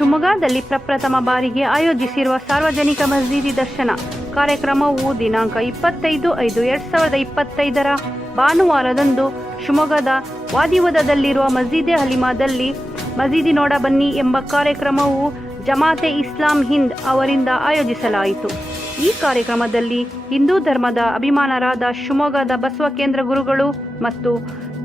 ಶಿವಮೊಗ್ಗದಲ್ಲಿ ಪ್ರಪ್ರಥಮ ಬಾರಿಗೆ ಆಯೋಜಿಸಿರುವ ಸಾರ್ವಜನಿಕ ಮಸೀದಿ ದರ್ಶನ. ಕಾರ್ಯಕ್ರಮವು ದಿನಾಂಕ ಇಪ್ಪತ್ತೈದು ಐದು ಎರಡ್ ಸಾವಿರದ ಇಪ್ಪತ್ತೈದರ ಭಾನುವಾರದಂದು ಶಿವಮೊಗ್ಗದ ವಾದಿವದದಲ್ಲಿರುವ ಮಸೀದೆ ಹಲಿಮಾದಲ್ಲಿ ಮಸೀದಿ ನೋಡ ಬನ್ನಿ ಎಂಬ ಕಾರ್ಯಕ್ರಮವು ಜಮಾತೆ ಇಸ್ಲಾಂ ಹಿಂದ್ ಅವರಿಂದ ಆಯೋಜಿಸಲಾಯಿತು. ಈ ಕಾರ್ಯಕ್ರಮದಲ್ಲಿ ಹಿಂದೂ ಧರ್ಮದ ಅಭಿಮಾನರಾದ ಶಿವಮೊಗ್ಗದ ಬಸವ ಕೇಂದ್ರ ಗುರುಗಳು ಮತ್ತು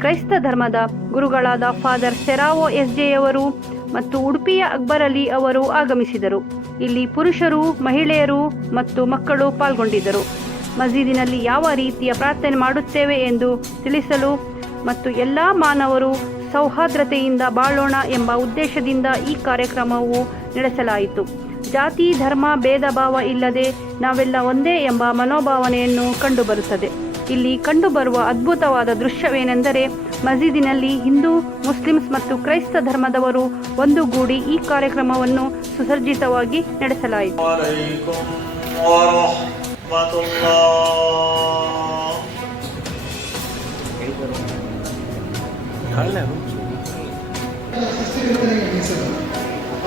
ಕ್ರೈಸ್ತ ಧರ್ಮದ ಗುರುಗಳಾದ ಫಾದರ್ ಸೆರಾವೋ ಎಸ್ ಜೆಯವರು ಮತ್ತು ಉಡುಪಿಯ ಅಕ್ಬರ್ ಅವರು ಆಗಮಿಸಿದರು. ಇಲ್ಲಿ ಪುರುಷರು, ಮಹಿಳೆಯರು ಮತ್ತು ಮಕ್ಕಳು ಪಾಲ್ಗೊಂಡಿದ್ದರು. ಮಸೀದಿನಲ್ಲಿ ಯಾವ ರೀತಿಯ ಪ್ರಾರ್ಥನೆ ಮಾಡುತ್ತೇವೆ ಎಂದು ತಿಳಿಸಲು ಮತ್ತು ಎಲ್ಲ ಮಾನವರು ಸೌಹಾರ್ದತೆಯಿಂದ ಬಾಳೋಣ ಎಂಬ ಉದ್ದೇಶದಿಂದ ಈ ಕಾರ್ಯಕ್ರಮವು ನಡೆಸಲಾಯಿತು. ಜಾತಿ, ಧರ್ಮ, ಭೇದ ಭಾವ ಇಲ್ಲದೆ ನಾವೆಲ್ಲ ಒಂದೇ ಎಂಬ ಮನೋಭಾವನೆಯನ್ನು ಕಂಡುಬರುತ್ತದೆ. ಇಲ್ಲಿ ಕಂಡುಬರುವ ಅದ್ಭುತವಾದ ದೃಶ್ಯವೇನೆಂದರೆ ಮಸೀದಿನಲ್ಲಿ ಹಿಂದೂ ಮುಸ್ಲಿಮ್ಸ್ ಮತ್ತು ಕ್ರೈಸ್ತ ಧರ್ಮದವರು ಒಂದುಗೂಡಿ ಈ ಕಾರ್ಯಕ್ರಮವನ್ನು ಸುಸರ್ಜಿತವಾಗಿ ನಡೆಸಲಾಯಿತು.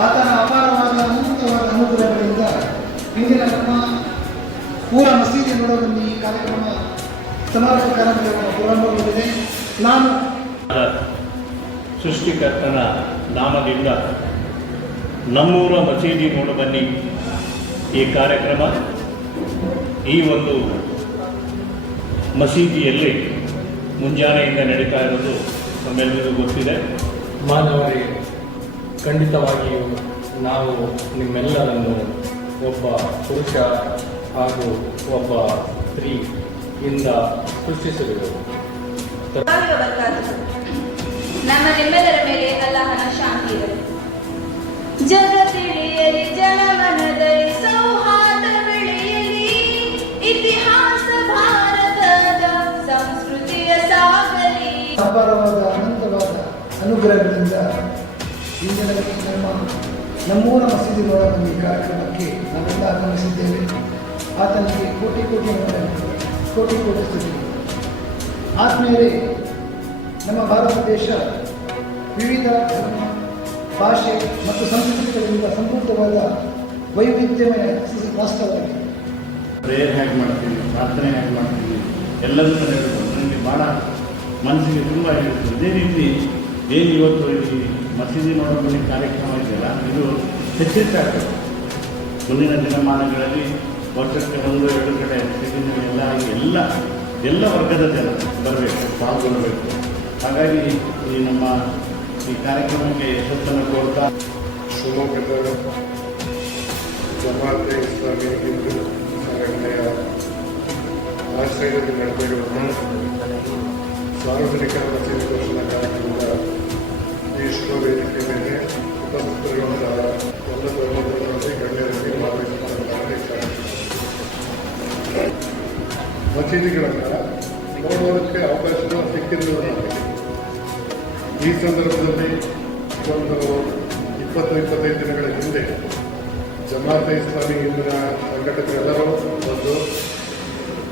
ಆತನ ಅಪಾರವಾದ ನಮ್ಮ ಪೂರ ಮಸೀದಿ ನೋಡೋದನ್ನು ಈ ಕಾರ್ಯಕ್ರಮ ಸಮಾರೋಪ ಕಾರ್ಯಕ್ರಮ ಪ್ರಾರಂಭಗೊಂಡಿದೆ ನಾನು ಸೃಷ್ಟಿಕರ್ತನ ನಾಮದಿಂದ ನಮ್ಮೂರ ಮಸೀದಿ ನೋಡು ಬನ್ನಿ. ಈ ಕಾರ್ಯಕ್ರಮ ಈ ಒಂದು ಮಸೀದಿಯಲ್ಲಿ ಮುಂಜಾನೆಯಿಂದ ನಡೀತಾ ಇರೋದು ನಮ್ಮೆಲ್ಲರಿಗೂ ಗೊತ್ತಿದೆ. ಮಾನವರೇ ಖಂಡಿತವಾಗಿಯೂ ನಾವು ನಿಮ್ಮೆಲ್ಲರನ್ನು ಒಬ್ಬ ಪುರುಷ ಹಾಗೂ ಒಬ್ಬ ಸ್ತ್ರೀ ಇಂದ ಸೃಷ್ಟಿಸಿರುವೆವು. ನಮ್ಮ ನಿಮ್ಮೆಲ್ಲರ ಮೇಲೆ ಅಲ್ಲಾಹನ ಶಾಂತಿ ಇರಲಿ ಜಗತ್ತಿಳಿಯಲಿ ಜನಮನದಲ್ಲಿ ಸೌಹಾರ್ದ ಬೆಳೆಯಲಿ. ಇತಿಹಾಸ ಭಾರತದ ಸಂಸ್ಕೃತಿಯ ಸಾಗಲಿ. ಅಪಾರವಾದ ಅನಂತವಾದ ಅನುಗ್ರಹಗಳಿಂದ ಇಂದಿನ ನಮ್ಮ ನಮ್ಮೂರ ಮಸೀದಿ ಈ ಕಾರ್ಯಕ್ರಮಕ್ಕೆ ನಾವೆಲ್ಲ ಆಗಮಿಸಿದ್ದೇವೆ. ಆತನಿಗೆ ಕೋಟಿ ಕೋಟಿ ವಂದನೆಗಳು, ಕೋಟಿ ಆತ್ಮೀಯರೇ, ನಮ್ಮ ಭಾರತ ದೇಶ ವಿವಿಧ ಭಾಷೆ ಮತ್ತು ಸಂಸ್ಕೃತಿಗಳಿಂದ ಸಮೃದ್ಧವಾದ ವೈವಿಧ್ಯಮಯ ರಾಷ್ಟ್ರವಾಗಿದೆ ಪ್ರೇಯರ್ ಹೇಗೆ ಮಾಡ್ತೀವಿ, ಪ್ರಾರ್ಥನೆ ಹೇಗೆ ಮಾಡ್ತೀವಿ ಎಲ್ಲದನ್ನು ಹೇಳ್ಬೋದು, ನನಗೆ ಭಾಳ ಮನಸ್ಸಿಗೆ ತುಂಬ ಹೇಳಿತ್ತು ಅದೇ ರೀತಿ ಏನು ಇವತ್ತು ಇಲ್ಲಿ ಮಸೀದಿ ನೋಡೋದಕ್ಕೆ ಕಾರ್ಯಕ್ರಮ ಇದೆಯಲ್ಲ, ಇದು ಹೆಚ್ಚೆಚ್ಚಾಗ್ತದೆ ಮುಂದಿನ ದಿನಮಾನಗಳಲ್ಲಿ ವರ್ಷಕ್ಕೆ ಒಂದು, ಎರಡು ಕಡೆ ಎಲ್ಲ ಎಲ್ಲ ಎಲ್ಲ ವರ್ಗದ ಜನ ಬರಬೇಕು, ಪಾಲ್ಗೊಳ್ಳಬೇಕು. ಹಾಗಾಗಿ ಈ ನಮ್ಮ ಈ ಕಾರ್ಯಕ್ರಮಕ್ಕೆ ಯಶಸ್ಸನ್ನು ಕೋರ್ತಾ ಶಿವಮೊಗ್ಗದ ಇಸ್ಲಾಮಿ ಹಿಂದೂ ಸಂಘಟನೆಯ ಆಶ್ರಯದಲ್ಲಿ ಸಾರ್ವಜನಿಕ ಮಸೀದಿ ಘೋಷಣಾ ಕಾರ್ಯಕ್ರಮದ ಈ ಶುಭ ವೇದಿಕೆ ಮೇಲೆ ಉಪಸ್ಥಿತರಿರುವಂತಹ ಎಲ್ಲ ಧರ್ಮದವರಲ್ಲಿ ಗಣ್ಯರಲ್ಲಿ ಭಾಗವಹಿಸುತ್ತಾರೆ ಮಸೀದಿಗಳನ್ನು ನೋಡೋದಕ್ಕೆ ಅವಕಾಶಗಳು ಸಿಕ್ಕಿರುವುದು ನಮಗೆ ಈ ಸಂದರ್ಭದಲ್ಲಿ ಒಂದು ಇಪ್ಪತ್ತು ಇಪ್ಪತ್ತೈದು ದಿನಗಳ ಹಿಂದೆ ಜಮಾತೆ ಇಸ್ಲಾಮಿ ಹಿಂದಿನ ಸಂಘಟಕರೆಲ್ಲರೂ ಬಂದು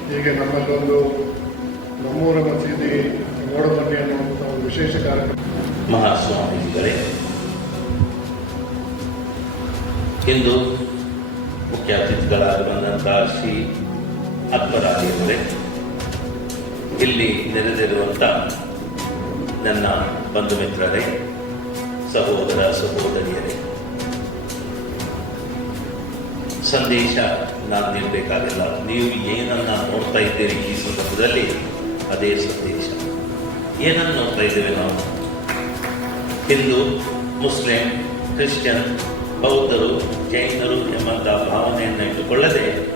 ಹೀಗೆ ನಮ್ಮಲ್ಲೊಂದು ನಮ್ಮೂರ ಮಸೀದಿ ನೋಡಬನ್ನಿ ಅನ್ನುವಂಥ ಒಂದು ವಿಶೇಷ ಕಾರ್ಯಕ್ರಮ. ಮಹಾಸ್ವಾಮಿಗಳೇ ಇಂದು ಮುಖ್ಯ ಅತಿಥಿಗಳಾಗಿ ಬಂದಂತಹ ಶ್ರೀ ಅಕ್ಬರಾದಿಯವರೇ ಇಲ್ಲಿ ನೆರೆದಿರುವಂಥ ನನ್ನ ಬಂಧು ಮಿತ್ರರೇ, ಸಹೋದರ ಸಹೋದರಿಯರೇ, ಸಂದೇಶ ನಾನು ನೀಡಬೇಕಾಗಿಲ್ಲ. ನೀವು ಏನನ್ನ ನೋಡ್ತಾ ಇದ್ದೀರಿ ಈ ಸಂದರ್ಭದಲ್ಲಿ, ಅದೇ ಸಂದೇಶ. ಏನನ್ನು ನೋಡ್ತಾ ಇದ್ದೇವೆ ನಾವು? ಹಿಂದೂ, ಮುಸ್ಲಿಂ, ಕ್ರಿಶ್ಚಿಯನ್, ಬೌದ್ಧರು, ಜೈನರು ಎಂಬಂತಹ ಭಾವನೆಯನ್ನು ಇಟ್ಟುಕೊಳ್ಳದೆ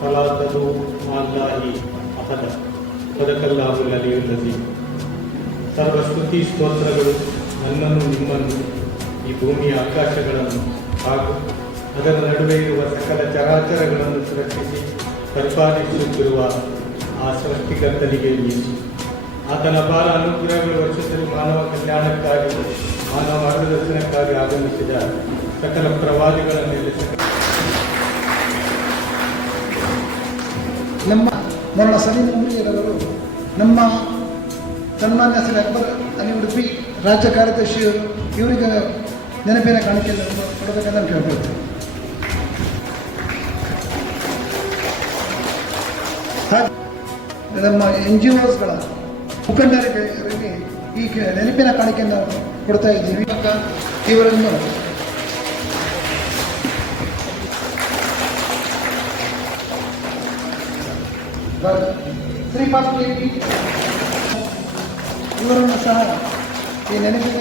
فلا تدعوا مع الله أحدا صدق الله العلي العظيم ಸರ್ವ ಸ್ತುತಿ ಸ್ತೋತ್ರಗಳು ನನ್ನನ್ನು ನಿಮ್ಮನ್ನು ಈ ಭೂಮಿಯ ಆಕಾಶಗಳನ್ನು ಹಾಗೂ ಅದರ ನಡುವೆ ಇರುವ ಸಕಲ ಚರಾಚರಗಳನ್ನು ಸುರಕ್ಷಿಸಿ ಪರಿಪಾಲಿಸುತ್ತಿರುವ ಆ ಸೃಷ್ಟಿಕರ್ತನಿಗೆ ಮೀಸು ಆತನ ಬಾಲ ಅನುಗ್ರಹಗಳ ವರ್ಷದಲ್ಲಿ ಮಾನವ ಕಲ್ಯಾಣಕ್ಕಾಗಿ ಮಾನವ ಮಾರ್ಗದರ್ಶನಕ್ಕಾಗಿ ಆಗಮಿಸಿದ ಸಕಲ ಪ್ರವಾದಿಗಳ ಮೇಲೆ ಸಕಲ ನಮ್ಮ ಮರಣ ಸಲೀಂ ಉಮ್ರಿಯರವರು ನಮ್ಮ ಸನ್ಮಾನ್ಯ ಶ್ರೀ ಅಕ್ಬರ್ ಅಲಿ ಉಡುಪಿ ರಾಜ್ಯ ಕಾರ್ಯದರ್ಶಿಯವರು ಇವರಿಗೆ ನೆನಪಿನ ಕಾಣಿಕೆಯನ್ನು ಕೊಡಬೇಕಂತ ನಾನು ಕೇಳ್ಕೊಳ್ತೇನೆ. ನಮ್ಮ ಎನ್ ಜಿ ಒಸ್ಗಳ ಮುಖಂಡರಿಗೆ ಈ ನೆನಪಿನ ಕಾಣಿಕೆಯನ್ನು ಕೊಡ್ತಾ ಇದ್ದೀವಿ. ಇವರನ್ನು ಶ್ರೀಪಾದ್ ಕೆಪಿ ಇವರನ್ನು ಸಹ ಈ ನೆನಪಿನ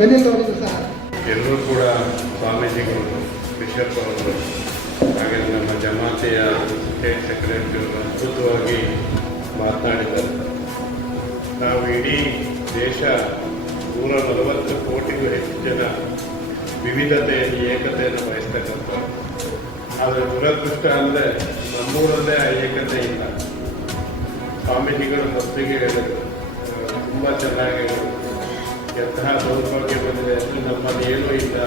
ವೆನಿಲ್ ಅವರಿಗೂ ಸಹ ಎಲ್ಲರೂ ಕೂಡ ಸ್ವಾಮೀಜಿಗಳು ಬಿಷಪ್ ಅವರು, ಹಾಗೆ ನಮ್ಮ ಜಮಾತೆಯ ಸ್ಟೇಟ್ ಸೆಕ್ರೆಟರಿ ಅವರು ಅದ್ಭುತವಾಗಿ ಮಾತನಾಡಿದ್ದಾರೆ. ನಾವು ಇಡೀ ದೇಶ ನೂರ ನಲವತ್ತು ಕೋಟಿಗೂ ಹೆಚ್ಚು ಜನ ವಿವಿಧತೆಯಲ್ಲಿ ಏಕತೆಯನ್ನು ಬಯಸ್ತಕ್ಕಂಥ ಆದರೆ ದುರದೃಷ್ಟ ಅಂದರೆ ನಮ್ಮೂರಲ್ಲೇ ಆ ಏಕತೆ ಇಲ್ಲ. ಸ್ವಾಮೀಜಿಗಳು ಮೊದಲಿಗೆ ಹೇಳಿದರು, ತುಂಬ ಚೆನ್ನಾಗಿ. ಎಂತಹ ದೌರ್ಭಾಗ್ಯ ಬಂದಿದೆ ಅಲ್ಲಿ ನಮ್ಮಲ್ಲಿ ಏನೂ ಇಲ್ಲ.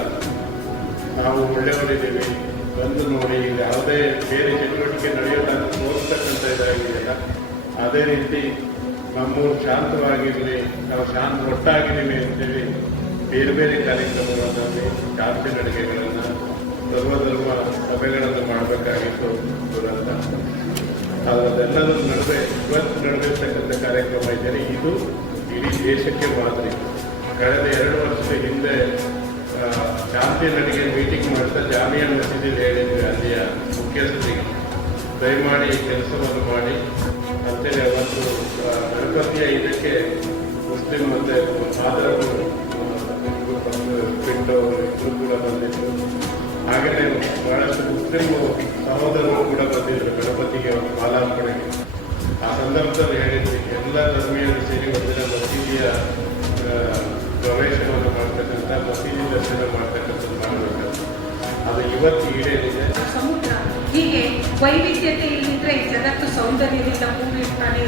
ನಾವು ಒಳ್ಳೆಯವರಿದ್ದೀವಿ. ಬಂದು ನೋಡಿ ಯಾವುದೇ ಬೇರೆ ಚಟುವಟಿಕೆ ನಡೆಯೋದನ್ನು ತೋರಿಸ್ತಕ್ಕಂಥ ಇದಾಗಿದೆಯಲ್ಲ ಅದೇ ರೀತಿ ನಮ್ಮೂರು ಶಾಂತವಾಗಿರಲಿ, ನಾವು ಶಾಂತ ಒಟ್ಟಾಗಿದ್ದೀವಿ ಅಂತೇಳಿ ಬೇರೆ ಬೇರೆ ಕಾರ್ಯಕ್ರಮಗಳಲ್ಲಿ ಶಾಂತಿ ನಡಿಗೆಗಳನ್ನು ಸರ್ವಧರ್ಮ ಸಭೆಗಳನ್ನು ಮಾಡಬೇಕಾಗಿತ್ತು ದುರಂತ. ಅದೆಲ್ಲದರ ನಡುವೆ ಇವತ್ತು ನಡೆದಿರ್ತಕ್ಕಂಥ ಕಾರ್ಯಕ್ರಮ ಇದ್ದರೆ ಇದು ಇಡೀ ದೇಶಕ್ಕೆ ಮಾದರಿ. ಕಳೆದ ಎರಡು ವರ್ಷದ ಹಿಂದೆ ನಡಿಗೆ ಮೀಟಿಂಗ್ ಮಾಡ್ತಾ ಜಾಮಿಯಾ ಮಸೀದಿಯಲ್ಲಿ ಹೇಳಿದ್ವಿ ಅಲ್ಲಿಯ ಮುಖ್ಯಸ್ಥರಿಗೆ. ದಯಮಾಡಿ ಕೆಲಸವನ್ನು ಮಾಡಿ. ಅಂತೇಳಿ ಅವತ್ತು ಗಣಪತಿಯ ಇದಕ್ಕೆ ಮುಸ್ಲಿಂ ಮತ್ತೆ ಫಾದರರು ಬಿಟ್ಟು ಇಬ್ಬರು ಕೂಡ ಬಂದಿದ್ದರು ಹಾಗೆಯೇ ಬಹಳಷ್ಟು ಮುಸ್ಲಿಂ ಸಹೋದರರು ಕೂಡ ಬಂದಿದ್ದರು ಗಣಪತಿಗೆ ಮಾಲಾರ್ಪಣೆಗೆ ಆ ಸಂದರ್ಭದಲ್ಲಿ ಸಮುದ್ರ, ಹೀಗೆ ವೈವಿಧ್ಯತೆ ಇಲ್ಲಿದ್ರೆ ಈ ಜಗತ್ತು ಸೌಂದರ್ಯದಿಂದ ಕೂಡಿರ್ತಾನೆ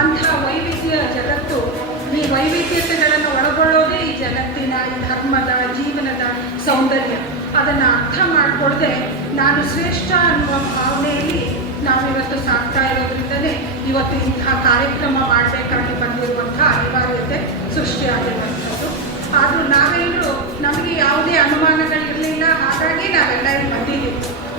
ಅಂತಹ ವೈವಿಧ್ಯ ಜಗತ್ತು, ಈ ವೈವಿಧ್ಯತೆಗಳನ್ನು ಒಳಗೊಳ್ಳೋದೇ ಈ ಜಗತ್ತಿನ ಈ ಧರ್ಮದ, ಜೀವನದ ಸೌಂದರ್ಯ. ಅದನ್ನು ಅರ್ಥ ಮಾಡಿಕೊಳ್ಳದೆ ನಾನು ಶ್ರೇಷ್ಠ ಅನ್ನುವ ಭಾವನೆಯಲ್ಲಿ ನಾವಿವತ್ತು ಸಾಕ್ತಾ ಇರೋದ್ರಿಂದಲೇ ಇವತ್ತು ಇಂತಹ ಕಾರ್ಯಕ್ರಮ ಮಾಡಬೇಕಾಗಿ ಬಂದಿರುವಂತಹ ಅನಿವಾರ್ಯತೆ ಸೃಷ್ಟಿಯಾಗಿರುವಂಥದ್ದು ಆದರೂ ನಾವೆಲ್ಲರೂ ನಮಗೆ ಯಾವುದೇ ಅನುಮಾನಗಳಿರಲಿಲ್ಲ, ಹಾಗಾಗಿ ನಾವೆಲ್ಲ ಇಲ್ಲಿ ಬಂದಿದ್ದೀವಿ.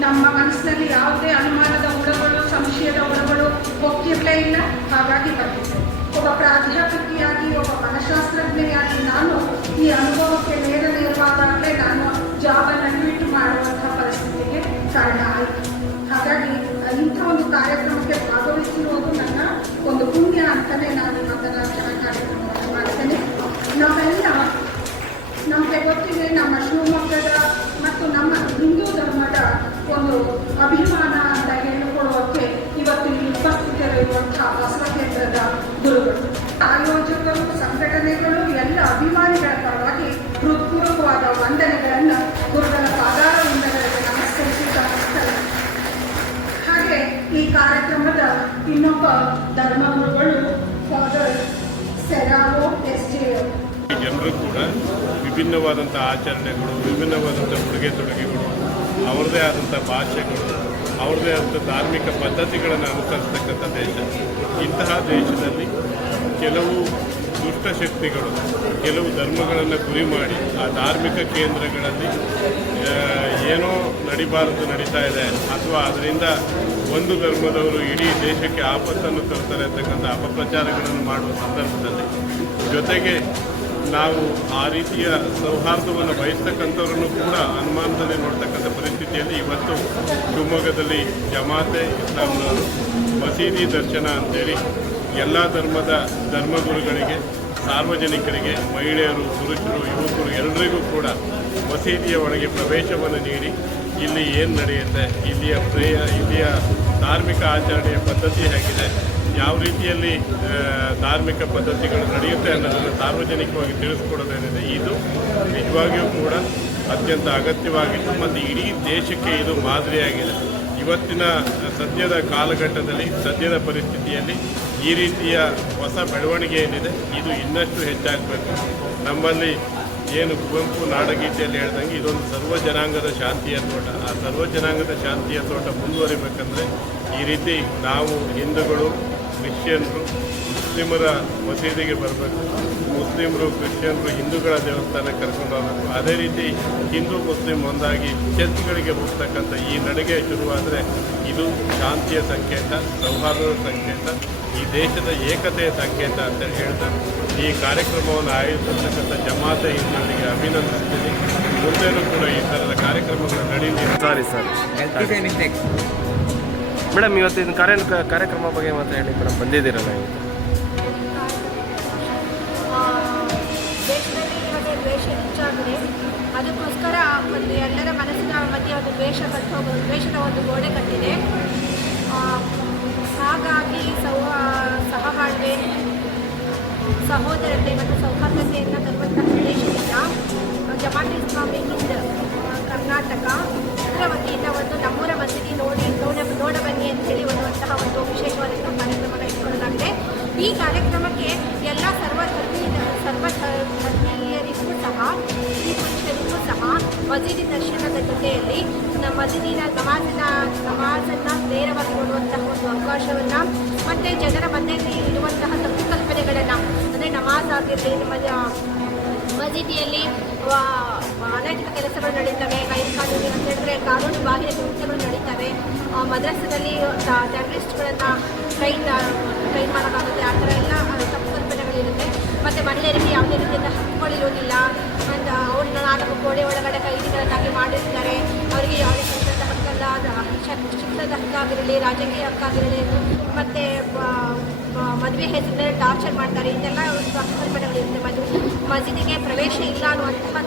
ನಮ್ಮ ಮನಸ್ಸಿನಲ್ಲಿ ಯಾವುದೇ ಅನುಮಾನದ ಹುಳಗಳು ಸಂಶಯದ ಹುಳಗಳು ಹೋಗ್ತಿರಲೇ ಇಲ್ಲ. ಹಾಗಾಗಿ ಬಂದಿದ್ದೆ ಒಬ್ಬ ಪ್ರಾಧ್ಯಾಪಕಿಯಾಗಿ, ಒಬ್ಬ ಮನಃಶಾಸ್ತ್ರಜ್ಞೆಯಾಗಿ ನಾನು ಈ ಅನುಭವಕ್ಕೆ ಎಸ್ ಜನರು ಕೂಡ ವಿಭಿನ್ನವಾದಂಥ ಆಚರಣೆಗಳು ವಿಭಿನ್ನವಾದಂಥ ಉಡುಗೆ ತೊಡುಗೆಗಳು, ಅವ್ರದ್ದೇ ಆದಂಥ ಭಾಷೆಗಳು, ಅವ್ರದ್ದೇ ಆದಂಥ ಧಾರ್ಮಿಕ ಪದ್ಧತಿಗಳನ್ನು ಅನುಸರಿಸ್ತಕ್ಕಂಥ ದೇಶ. ಇಂತಹ ದೇಶದಲ್ಲಿ ಕೆಲವು ದುಷ್ಟಶಕ್ತಿಗಳು ಕೆಲವು ಧರ್ಮಗಳನ್ನು ಗುರಿ ಮಾಡಿ ಆ ಧಾರ್ಮಿಕ ಕೇಂದ್ರಗಳಲ್ಲಿ ಏನೋ ನಡಿಬಾರದು ನಡೀತಾ ಇದೆ, ಅಥವಾ ಅದರಿಂದ ಒಂದು ಧರ್ಮದವರು ಇಡೀ ದೇಶಕ್ಕೆ ಆಪತ್ತನ್ನು ತರ್ತಾರೆ ಅಂತಕ್ಕಂಥ ಅಪಪ್ರಚಾರಗಳನ್ನು ಮಾಡುವ ಸಂದರ್ಭದಲ್ಲಿ. ಜೊತೆಗೆ ನಾವು ಆ ರೀತಿಯ ಸೌಹಾರ್ದವನ್ನು ಬಯಸ್ತಕ್ಕಂಥವ್ರನ್ನು ಕೂಡ ಅನುಮಾನದಲ್ಲಿ ನೋಡ್ತಕ್ಕಂಥ ಪರಿಸ್ಥಿತಿಯಲ್ಲಿ ಇವತ್ತು ಶಿವಮೊಗ್ಗದಲ್ಲಿ ಜಮಾತೆ ಇಸ್ಲಾಂನವರು ಮಸೀದಿ ದರ್ಶನ ಅಂತೇಳಿ ಎಲ್ಲ ಧರ್ಮದ ಧರ್ಮಗುರುಗಳಿಗೆ, ಸಾರ್ವಜನಿಕರಿಗೆ, ಮಹಿಳೆಯರು, ಪುರುಷರು, ಯುವಕರು ಎಲ್ಲರಿಗೂ ಕೂಡ ಮಸೀದಿಯ ಒಳಗೆ ಪ್ರವೇಶವನ್ನು ನೀಡಿ ಇಲ್ಲಿ ಏನು ನಡೆಯುತ್ತೆ, ಇಲ್ಲಿಯ ಪ್ರೇಯ, ಇಲ್ಲಿಯ ಧಾರ್ಮಿಕ ಆಚರಣೆಯ ಪದ್ಧತಿ ಹೇಗಿದೆ? ಯಾವ ರೀತಿಯಲ್ಲಿ ಧಾರ್ಮಿಕ ಪದ್ಧತಿಗಳು ನಡೆಯುತ್ತೆ ಅನ್ನೋದನ್ನು ಸಾರ್ವಜನಿಕವಾಗಿ ತಿಳಿಸ್ಕೊಡೋದೇನಿದೆ? ಇದು ನಿಜವಾಗಿಯೂ ಕೂಡ ಅತ್ಯಂತ ಅಗತ್ಯವಾಗಿತ್ತು ಮತ್ತು ಇಡೀ ದೇಶಕ್ಕೆ ಇದು ಮಾದರಿಯಾಗಿದೆ. ಇವತ್ತಿನ ಸದ್ಯದ ಕಾಲಘಟ್ಟದಲ್ಲಿ, ಸದ್ಯದ ಪರಿಸ್ಥಿತಿಯಲ್ಲಿ ಈ ರೀತಿಯ ಹೊಸ ಬೆಳವಣಿಗೆ ಏನಿದೆ? ಇದು ಇನ್ನಷ್ಟು ಹೆಚ್ಚಾಗಬೇಕು. ನಮ್ಮಲ್ಲಿ ಏನು ಕುವೆಂಪು ನಾಡಗೀತೆಯಲ್ಲಿ ಹೇಳ್ದಂಗೆ ಇದೊಂದು ಸರ್ವ ಜನಾಂಗದ ಶಾಂತಿಯ ತೋಟ. ಆ ಸರ್ವ ಜನಾಂಗದ ಶಾಂತಿಯ ತೋಟ ಮುಂದುವರಿಬೇಕಂದ್ರೆ ಈ ರೀತಿ ನಾವು ಹಿಂದೂಗಳು, ಕ್ರಿಶ್ಚಿಯನ್ರು ಮುಸ್ಲಿಮರ ಮಸೀದಿಗೆ ಬರಬೇಕು. ಮುಸ್ಲಿಮರು ಕ್ರಿಶ್ಚಿಯನ್ರು ಹಿಂದೂಗಳ ದೇವಸ್ಥಾನಕ್ಕೆ ಕರ್ಕೊಂಡು ಹೋಗಬೇಕು. ಅದೇ ರೀತಿ ಹಿಂದೂ ಮುಸ್ಲಿಂ ಒಂದಾಗಿ ಚರ್ಚ್ಗಳಿಗೆ ಹೋಗ್ತಕ್ಕಂಥ ಈ ನಡಿಗೆ ಶುರುವಾದರೆ ಇದು ಶಾಂತಿಯ ಸಂಕೇತ ಸೌಹಾರ್ದದ ಸಂಕೇತ ಈ ದೇಶದ ಏಕತೆಯ ಸಂಕೇತ ಅಂತ ಹೇಳ್ತಾ ಈ ಕಾರ್ಯಕ್ರಮವನ್ನು ಆಯೋಜಿಸತಕ್ಕಂಥ ಜಮಾತೆ ಹಿಂದೂಗಳಿಗೆ ಅಭಿನಂದಿಸ್ತೀನಿ. ಮುಂದೆನೂ ಕೂಡ ಈ ಥರದ ಕಾರ್ಯಕ್ರಮಗಳು ನಡೀಲಿ. Sorry sir. ಮೇಡಮ್ ಇವತ್ತಿನ ಕಾರ್ಯ ಕಾರ್ಯಕ್ರಮ ಬಗ್ಗೆ ಮಾತ್ರ ಹೇಳಿ ಮೇಡಮ್ ಬಂದಿದ್ದೀರಲ್ಲ? ಇವತ್ತು ಒಂದು ಎಲ್ಲರ ಮನಸ್ಸಿನ ಮಧ್ಯೆ ಒಂದು ದ್ವೇಷ ಕಟ್ಟೋದು ದ್ವೇಷದ ಒಂದು ಗೋಡೆ ಕಟ್ಟಿದೆ. ಹಾಗಾಗಿ ಸೌ ಸಹಬಾಳ್ವೆ, ಸಹೋದರತೆ ಮತ್ತು ಸೌಹಾರ್ದತೆಯನ್ನು ತರುವಂಥ ಪ್ರದೇಶದಿಂದ ಜಮಾತಿ ಸ್ವಾಮಿ ಹಿಂದ್ ಕರ್ನಾಟಕ ಇದರ ವತಿಯಿಂದ ಒಂದು ನಮ್ಮೂರ ಮಸೀದಿ ನೋಡಿ ನೋಡ ನೋಡ ಬನ್ನಿ ಅಂತ ಹೇಳಿ ಒಂದಂತಹ ಒಂದು ವಿಶೇಷವಾದಂತಹ ಕಾರ್ಯಕ್ರಮನ ಇಟ್ಕೊಳ್ಳಲಾಗಿದೆ. ಈ ಕಾರ್ಯಕ್ರಮಕ್ಕೆ ಎಲ್ಲ ಸರ್ವ ಸರ್ವ ಧರ್ಮೀಯರಿಗೂ ಸಹ, ಈ ಪುರುಷರಿಗೂ ಸಹ ಮಸೀದಿ ದರ್ಶನದ ಜೊತೆಯಲ್ಲಿ ನಮ್ಮ ಮಸೀದಿನ ನಮಾಜಿನ, ನಮಾಜನ್ನು ನೇರವಾಗಿ ನೋಡುವಂತಹ ಒಂದು ಅವಕಾಶವನ್ನು ಮತ್ತು ಜನರ ಮಧ್ಯದಲ್ಲಿ ಇರುವಂತಹ ತಪ್ಪು ಕಲ್ಪನೆಗಳನ್ನು ಅಂದರೆ ನಮಾಜ್ ಆಗಿರಲಿ ನಮ್ಮ ಮಸೀದಿಯಲ್ಲಿ ಅನೈತಿಕ ಕೆಲಸಗಳು ನಡೀತವೆ ಗೈರು ಕಾನೂನು ಅಂತ ಹೇಳಿದ್ರೆ ಕಾನೂನು ಬಾಹಿರ ಕೃತ್ಯಗಳು ನಡೀತವೆ ಮದ್ರಾಸದಲ್ಲಿ ಟೆರರಿಸ್ಟ್ಗಳನ್ನು ಟ್ರೈನ್ ಟ್ರೈನ್ ಮಾಡೋಕ್ಕಾಗುತ್ತೆ ಆ ಥರ ಎಲ್ಲ ತಪ್ಪು ಕಲ್ಪನೆಗಳಿರುತ್ತೆ ಮತ್ತು ಮಹಿಳೆಯರಿಗೆ ಯಾವುದೇ ರೀತಿಯಿಂದ ಹಕ್ಕುಗಳಿರೋದಿಲ್ಲ ಅಂತ ಅವ್ರನ್ನ ನಾಟಕ ಗೋಡೆ ಒಳಗಡೆ ಕೈದಿಗಳನ್ನಾಗಿ ಮಾಡಿರ್ತಾರೆ. ಅವರಿಗೆ ಯಾವುದೇ ಕೆಲಸದ ಹಕ್ಕಲ್ಲ. ಶಿಕ್ಷಣದ ಹಕ್ಕಾಗಿರಲಿ ರಾಜಕೀಯ ಹಕ್ಕಾಗಿರಲಿ ಮತ್ತು ಮದುವೆ ಹೆಸರಿನಲ್ಲಿ ಟಾರ್ಚರ್ ಮಾಡ್ತಾರೆ. ಇದೆಲ್ಲ ಒಂದು ಕಲ್ಪನೆಗಳಿರುತ್ತೆ ಮದುವೆ ಮಸೀದಿಗೆ ಪ್ರವೇಶ ಇಲ್ಲ ಅನ್ನುವಂತಹ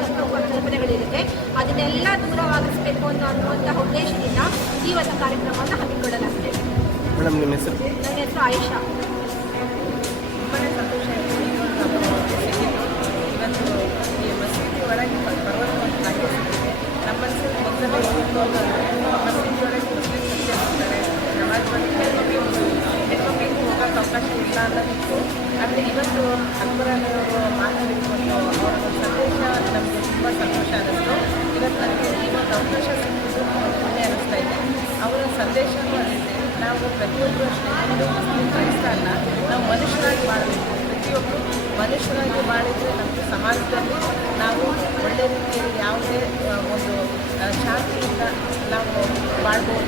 ಕಲ್ಪನೆಗಳಿರುತ್ತೆ ಅದನ್ನೆಲ್ಲ ದೂರವಾಗಿಸಬೇಕು ಅನ್ನೋ ಅನ್ನುವಂತಹ ಉದ್ದೇಶದಿಂದ ಈ ಒಂದು ಕಾರ್ಯಕ್ರಮವನ್ನು ಹಮ್ಮಿಕೊಳ್ಳಲಾಗಿದೆ. ಮೇಡಮ್ ನಿಮ್ಮ ಹೆಸರು? ನನ್ನ ಹೆಸರು ಆಯುಷಾ. ತುಂಬಾ ಸಂತೋಷ পারবো